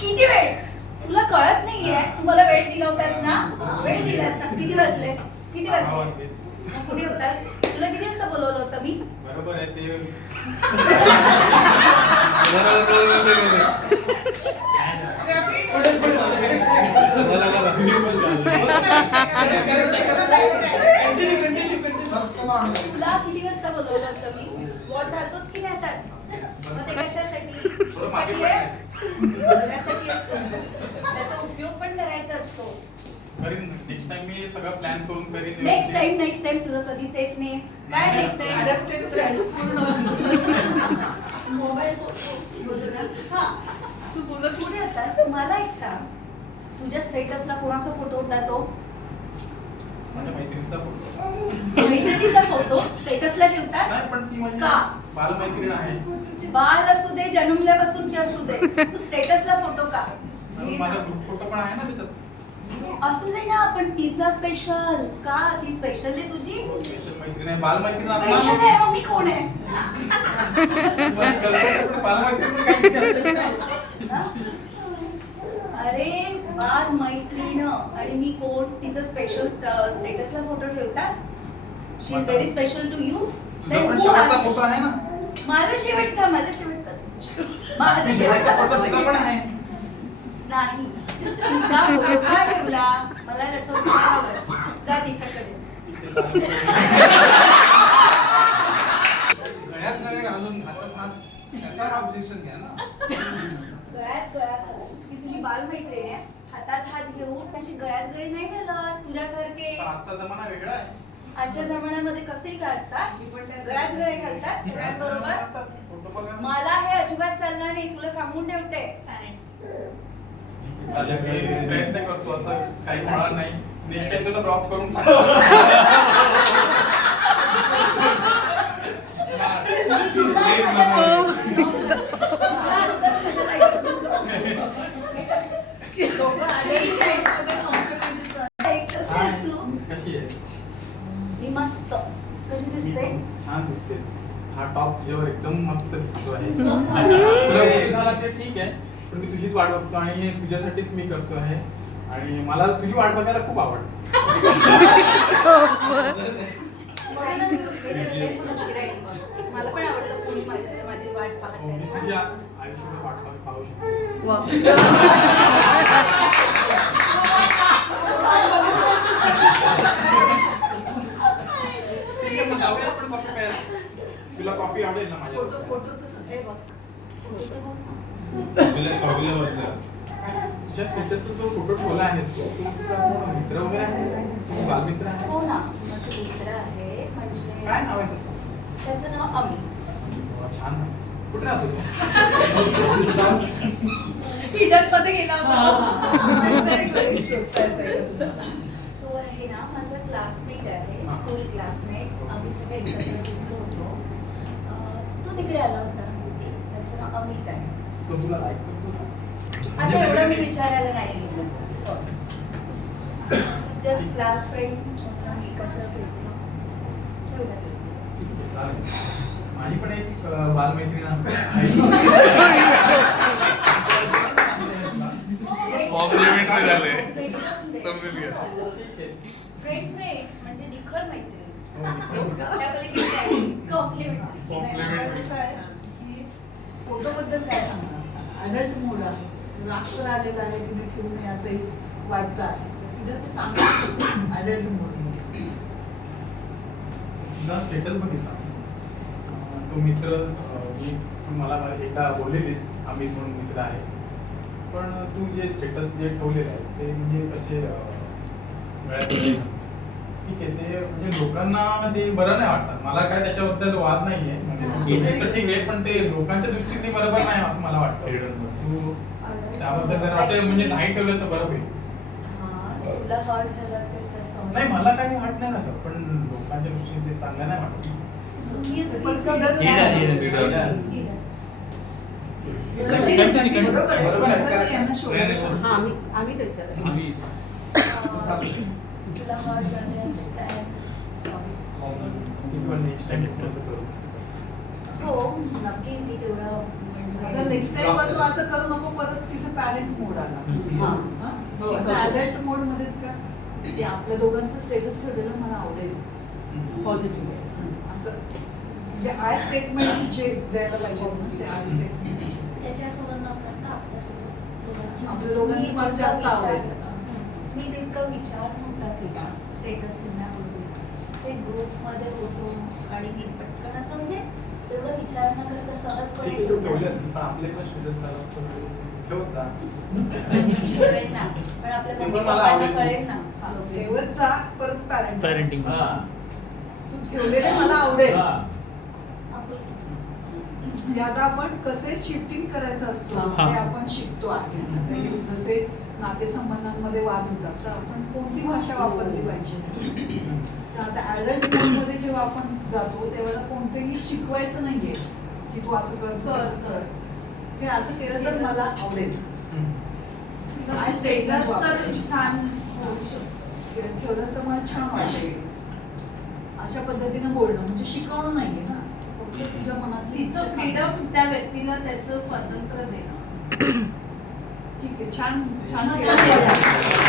किती वेळ? तुला कळत नाहीये? तू मला वेळ दिला होतास ना? वेळ दिलास ना किती वाजले? किती वाजले? कुठे होतास? तुला किती वाजता बोलवलं होतं मी? बरोबर आहे ते तुला किती वाजता बोलवलं होतं मी? वॉच घालतोस की नाही हातात मग ते कशासाठी? साठी आहे? त्यासाठी असतो. त्याचा उपयोग पण करायचा असतो. करीन नेक्स्ट टाइम मी सगळं प्लॅन करून करीन. नेक्स्ट टाइम नेक्स्ट टाइम तुझं कधीच येत नाही. काय नेक्स्ट टाइम मोबाईल हा. तू बोलत कुठे मला एक सांग. तुझ्या स्टेटसला कोणाचा फोटो होता तो? माझ्या मैत्रिणीचा फोटो मैत्रिणीचा फोटो स्टेटसला ठेवतात? नाही पण ती माझी का? बालमैत्रीण आहे. बाल असू दे जन्मल्यापासूनची असू दे तू स्टेटसला फोटो का माझा फोटो पण आहे ना त्याच्यात. असू दे ना पण तिचा स्पेशल का? ती स्पेशल आहे तुझी? स्पेशल मैत्रीण आहे. बालमैत्रीण स्पेशल असणार आहे मग मी कोण आहे? अरे बाल मैत्रीण आणि मी कोण? तिचं स्पेशल स्टेटसला फोटो ठेवतात? She is very special to you तुझा पण शेवटचा फोटो आहे ना? माझा शेवटचा माझा शेवटचा. माझा शेवटचा फोटो तुझा पण आहे. नाही. तिचा फोटो का ठेवला? मला त्याचं उत्तर हवं जा तिच्याकडे. गळ्यात नळे घालून हातात हात त्याच्यावर ऑब्जेक्शन घ्या ना. गळ्यात गळा घालून. ती तुझी बालमैत्रीण आहे. हातात हात घेऊन तशी गळ्यात गळे नाही घालत? तुझ्यासारखे. आजचा जमाना वेगळा आहे. आजच्या जमान्यामध्ये कसेही घालतात? गळ्यात गळे घालतात सगळ्यांबरोबर? मला हे अजिबात चालणार नाही तुला सांगून ठेवते. प्रयत्न करतो असं काही होणार नाही. नेक्स्ट टाइम तुला ड्रॉप करून टाकतो. दोघं आलेही आहेत, सगळे complimentary आहेत. कशी आहेस तू कशी आहे मी मस्त. कशी दिसते? छान दिसतेस हा टॉप तुझ्यावर एकदम मस्त दिसतो आहे. तुला उशीर झाला ते ठीक आहे पण मी तुझीच वाट बघतो आणि हे तुझ्यासाठीच मी करतो आहे. आणि मला तुझी वाट बघायला खूप आवडतं. मग. मला पण आवडतं कोणी माझी माझी वाट पाहत हो, मी आहे. तुझ्या आयुष्यात वाट बघ- पाहू शकतो ठीक आहे मग जाऊया आपण कॉफी प्यायला तुला कॉफी आवडेल ना माझ्या हे बघ. तुझ्या स्टेटसला फोटो ठेवला आहेस तू. तुझा मित्र वगैरे आहे तू बालमित्र आहे हो ना. माझं मित्र आहे. म्हणजे काय नाव आहे त्याचं? त्याचं नाव अमित. वा, छान. नाव. कुठे राहतो तू? मध्ये गेला तो आहे ना माझा क्लासमेट आहे. स्कूल क्लासमेट आम्ही सगळे एकत्र होतो. तो तिकडे आला होता. त्याचं नाव अमित आहे तो तुला लाईक करतो का? आता एवढं मी विचारायला नाही गेलं सॉरी जस्ट क्लास फ्रेंड एकत्र भेटलो चालेल. माझी पण एक अं, बालमैत्रीण आहे Complimentary झाले. ठीक आहे फ्रेंड फ्रेंड्स म्हणजे निखळ मैत्री हो, निखळ. त्या पलीकडे काही कॉम्प्लिमेंटरी Complimentary. फोटोबद्दल काय सांगणार? अडल्ट मूड आहे. रात्र आलेला आहे तिने ठेवू नये असे वाटतं तिला ते सांगणार कसं अडल्ट मूड स्टेटस बघितला? तो मित्र मी मला एकदा बोललेलीस आम्ही म्हणून मित्र आहे पण तू जे स्टेटस जे ठेवलेलं आहे ते म्हणजे कसे अं, गळ्यात गळे घालून. ठीक आहे. ते म्हणजे लोकांना ते बरं नाही वाटत मला काय त्याच्याबद्दल वाद नाही आहे म्हणजे ठीक आहे पण ते लोकांच्या दृष्टीने बरोबर नाही असं मला वाटतं. तू त्याबद्दल जर असं म्हणजे नाही ठेवलं तर बरं होईल. हा तुला हर्ट झालं असेल तर समज नाही मला काही हट नाही झालं पण लोकांच्या दृष्टीने ते चांगलं नाही वाटत. बरोबर आहे. हा, आम्ही आम्ही त्याच्यात तुला झाले असेल हो नक्की मी तेवढं म्हणजे नेक्स्ट टाइमपासून असं करू नको परत तिथे पॅरेंट मोड आला. मोड मध्येच का? ते आपल्या दोघांचं स्टेटस ठेवलेलं मला आवडेल. पॉझिटिव्ह हं, असं. म्हणजे आय स्टेटमेंट जे द्यायला पाहिजे ते आय स्टेटमेंट? आपल्या दोघांचं मला जास्त आवडेल. मी तितका विचार नव्हता केला स्टेटस ठेवण्यापूर्वी से ग्रुपमध्ये होतो आणि मी पटकन असं म्हणजे एवढं विचार न करता सहजपणे जा. ठेवेन ना पण आपल्या मम्मी मला पप्पांना आवडेल. कळेल ना. हा, जा परत पॅरेंट पॅरेंटिंग तू ठेवलेले मला आवडेल. म्हणजे आता आपण कसे शिफ्टिंग करायचं असतो हा. ते आपण शिकतो आहे. हे जसे नातेसंबंधांमध्ये वाद होतात तर आपण कोणती भाषा वापरली पाहिजे? तर आता ऍडल्टमध्ये जेव्हा आपण जातो तेव्हा कोणतेही शिकवायचं नाहीये की तू असं कर तू असं कर. हे असं केलं तर मला आवडेल. स्टेटस तर छान. ठेवलंस तर मला छान वाटेल अशा पद्धतीनं बोलणं म्हणजे शिकवणं नाहीये ना. तुझ्या मनातली तिचं इच्छा फ्रीडम. त्या व्यक्तीला त्याचं स्वातंत्र्य देणं ठीक आहे छान छान. केलं.